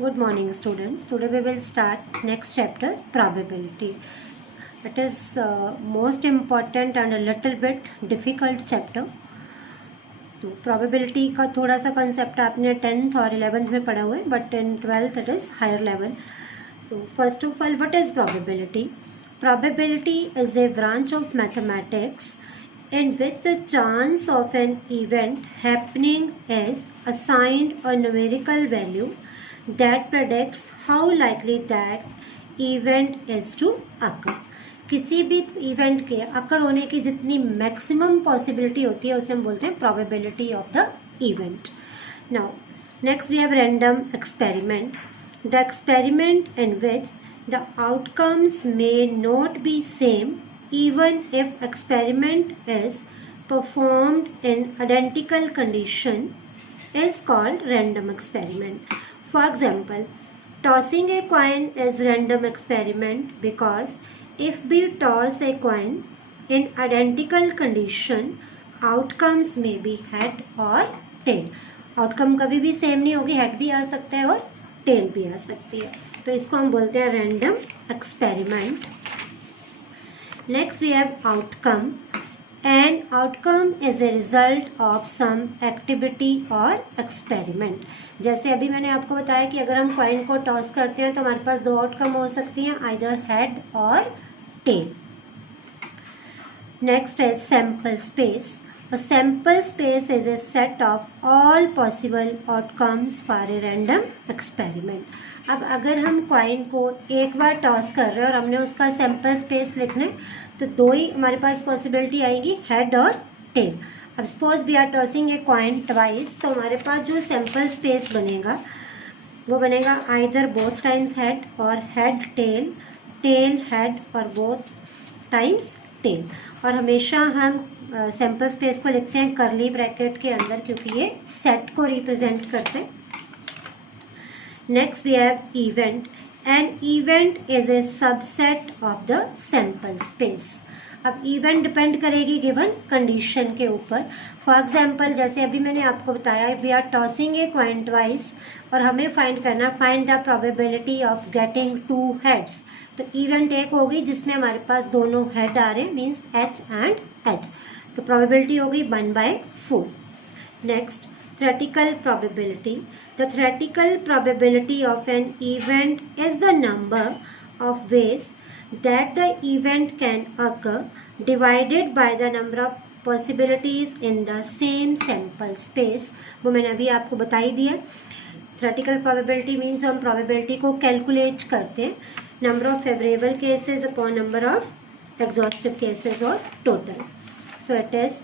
Good morning, students. Today we will start next chapter, probability. It is most important and a little bit difficult chapter. So probability का थोड़ा सा concept आपने 10th और 11th में पढ़ा हुआ है, but in 12th it is higher level. So first of all, what is probability? Probability is a branch of mathematics in which the chance of an event happening is assigned a numerical value that predicts how likely that event is to occur. किसी भी event के अकर होने की जितनी maximum possibility होती है उसे हम बोलते हैं probability of the event. Now next we have random experiment. The experiment in which the outcomes may not be same even if experiment is performed in identical condition is called random experiment. For example, tossing a coin is random experiment because if we toss a coin in identical condition, outcomes may be head or tail. Outcome कभी भी same नहीं होगी, head भी आ सकता है और tell भी आ सकती है, तो इसको हम बोलते हैं random experiment. Next we have outcome. An outcome is a result of some activity or experiment. जैसे अभी मैंने आपको बताया कि अगर हम कॉइन को टॉस करते हैं तो हमारे पास दो आउटकम हो सकती हैं, आइदर हेड और टेल. नेक्स्ट है sample space. A sample space is a set of all possible outcomes for a random experiment. अब अगर हम कॉइन को एक बार टॉस कर रहे हैं और हमने उसका सैम्पल स्पेस लिखना है तो दो ही हमारे पास पॉसिबिलिटी आएगी, हेड और टेल. अब suppose we are tossing a coin twice, तो हमारे पास जो सैम्पल स्पेस बनेगा वो बनेगा आइदर बोथ टाइम्स हेड और हेड टेल, टेल हेड और बोथ टाइम्स टेल. और हमेशा हम सैम्पल स्पेस को लिखते हैं करली ब्रैकेट के अंदर क्योंकि ये सेट को रिप्रेजेंट करते हैं. Next we have event. An event is a subset of the sample space. अब इवेंट डिपेंड करेगी गिवन कंडीशन के ऊपर. फॉर एग्जाम्पल जैसे अभी मैंने आपको बताया we are tossing a coin twice और हमें find the probability of getting 2 heads. तो इवेंट एक होगी जिसमें हमारे पास दोनों हेड आ रहे हैं, मीन्स एच एंड एच, तो प्रोबेबिलिटी होगी 1/4. Next theoretical probability. The theoretical probability of an event is the number of ways that the event can occur divided by the number of possibilities in the same sample space. वो मैंने अभी आपको बता ही दिया. theoretical probability means हम probability को calculate करते हैं number of favorable cases upon number of exhaustive cases or total. So it is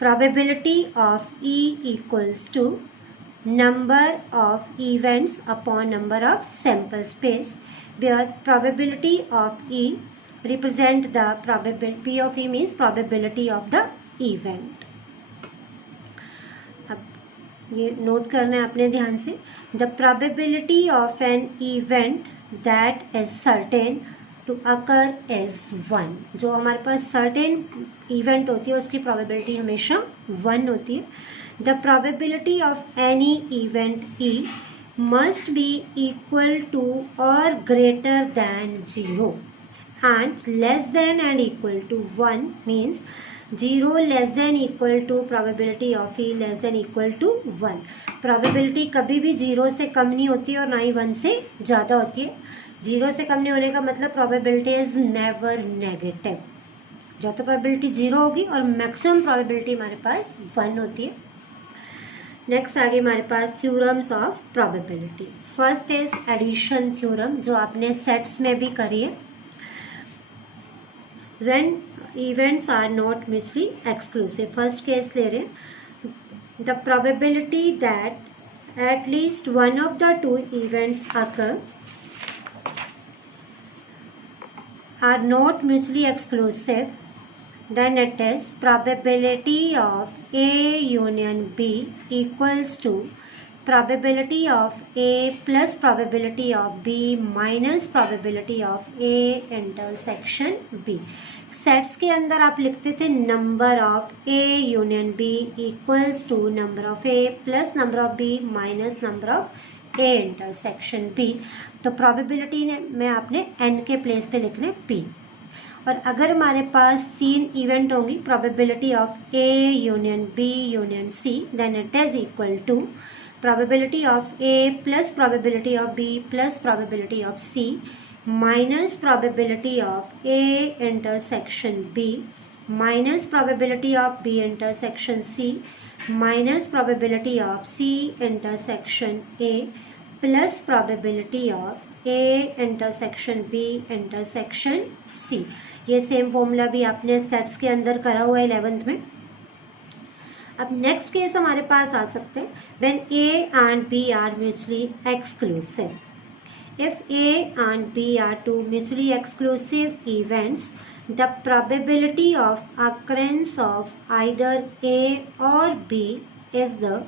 probability of E equals to number of events upon number of sample space, where probability of E represent the probability, P of E means probability of the event. अब ये note करना है अपने ध्यान से. The probability of an event that is certain to occur is 1. जो हमारे पास certain event होती है उसकी प्रोबेबिलिटी हमेशा 1 होती है. The probability of any event E must be equal to और greater than 0 and less than and equal to 1 means 0 less than equal to probability of E less than equal to 1. Probability कभी भी 0 से कम नहीं होती है और ना ही 1 से ज़्यादा होती है. 0 से कम नहीं होने का मतलब प्रोबेबिलिटी इज नेवर नेगेटिव. जो तो प्रोबेबिलिटी 0 होगी और मैक्सिमम प्रोबेबिलिटी हमारे पास 1 होती है. नेक्स्ट आगे हमारे पास theorems of probability. First is addition theorem जो आपने सेट्स में भी करी है. When events are not mutually exclusive. First case ले रहे हैं. The probability that at least one of the 2 events occur are not mutually exclusive, then it is probability of A union B equals to probability of A plus probability of B minus probability of A intersection B. Sets के अंदर आप लिखते थे number of A union B equals to number of A plus number of B minus number of A intersection B, तो probability में आपने N के place पे लिखने P। और अगर हमारे पास 3 इवेंट होंगी, probability of A union B union C, then it is equal to probability of A plus probability of B plus probability of C minus probability of A intersection B minus probability of B intersection C minus probability of C intersection A plus probability of A intersection B intersection C। ये same formula भी आपने sets के अंदर करा हुआ है 11th में। अब नेक्स्ट केस हमारे पास आ सकते हैं when A and B are mutually exclusive. If A and B are two mutually exclusive events, the probability of occurrence of either A or B is the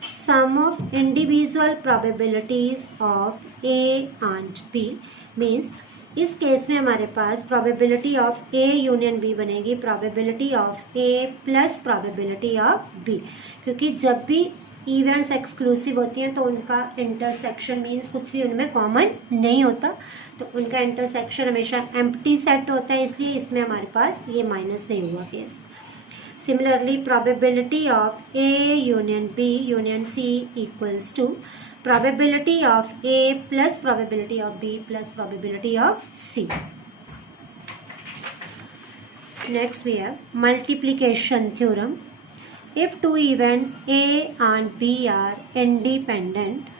sum of individual probabilities of A and B। Means इस case में हमारे पास probability of A union B बनेगी probability of A plus probability of B, क्योंकि जब भी events exclusive होती हैं तो उनका इंटरसेक्शन मीन्स कुछ भी उनमें कॉमन नहीं होता, तो उनका इंटरसेक्शन हमेशा एम्प्टी सेट होता है, इसलिए इसमें हमारे पास ये माइनस नहीं हुआ case. Similarly probability of A union B union C equals to probability of A plus probability of B plus probability of C। Next we have multiplication theorem. If two events A and B are independent,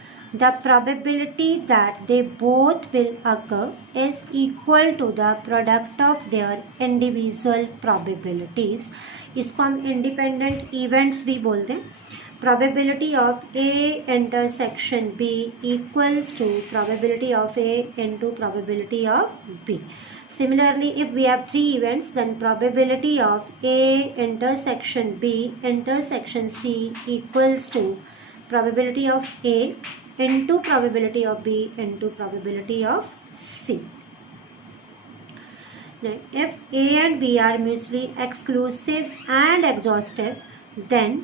the probability that they both will occur is equal to the product of their individual probabilities। इसको हम independent events भी बोलते हैं। Probability of A intersection B equals to probability of A into probability of B। Similarly, if we have 3 events, then probability of A intersection B intersection C equals to probability of A into probability of B into probability of C। Now, if A and B are mutually exclusive and exhaustive, then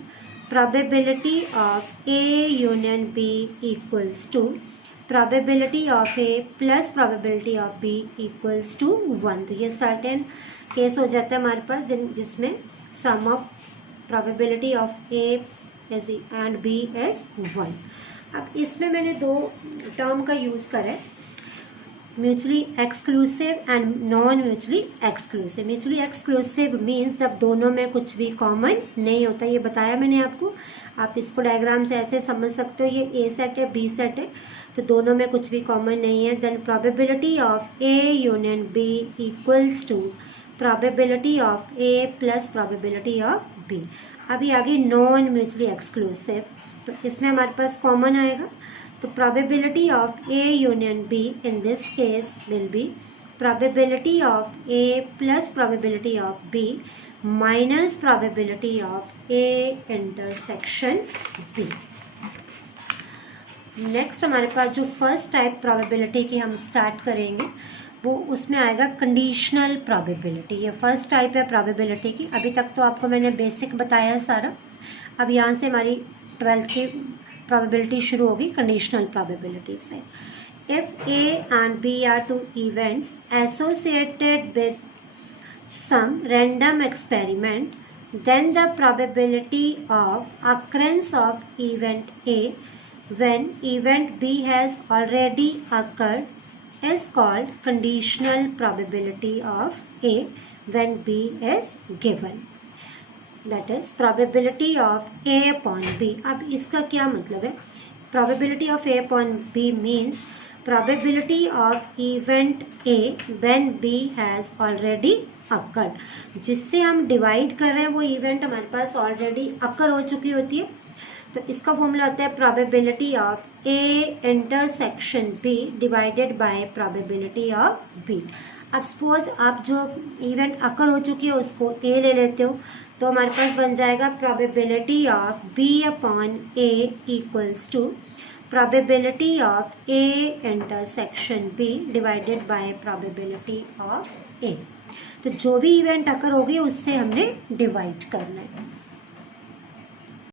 probability of A union B equals to probability of A plus probability of B equals to 1। तो ये certain case हो जाता है हमारे पास जिसमें सम of probability of A and B is 1। अब इसमें मैंने 2 टर्म का यूज़ करा है, mutually exclusive and non mutually exclusive. Mutually exclusive means जब दोनों में कुछ भी कॉमन नहीं होता, ये बताया मैंने आपको। आप इसको डायग्राम से ऐसे समझ सकते हो, ये A सेट है B सेट है, तो दोनों में कुछ भी कॉमन नहीं है, then probability of A union B equals to probability of A plus probability of B। अभी आगे नॉन म्यूचुअली एक्सक्लूसिव, तो इसमें हमारे पास कॉमन आएगा, तो probability of A union B in this case will be probability of A plus probability of B minus probability of A intersection B। Next हमारे पास जो फर्स्ट टाइप probability की हम स्टार्ट करेंगे वो उसमें आएगा कंडीशनल probability। ये फर्स्ट टाइप है probability की। अभी तक तो आपको मैंने बेसिक बताया है सारा, अब यहाँ से हमारी 12th की probability शुरू होगी कंडीशनल probability से। If A and B are two events associated with some random experiment, then the probability of occurrence of event A when event B has already occurred is called conditional probability of A when B is given। That is probability of A upon B। अब इसका क्या मतलब है? Probability of A upon B means probability of event A when B has already occurred। जिससे हम divide कर रहे हैं वो इवेंट हमारे पास ऑलरेडी अकर हो चुकी होती है, तो इसका फॉर्मूला होता है probability of A intersection B divided by probability of B। अब सपोज आप जो इवेंट अकर हो चुकी है उसको A ले लेते हो, तो हमारे पास बन जाएगा probability of B upon A equals to probability of A intersection B divided by probability of A। तो जो भी इवेंट अकर होगी उससे हमने डिवाइड करना है।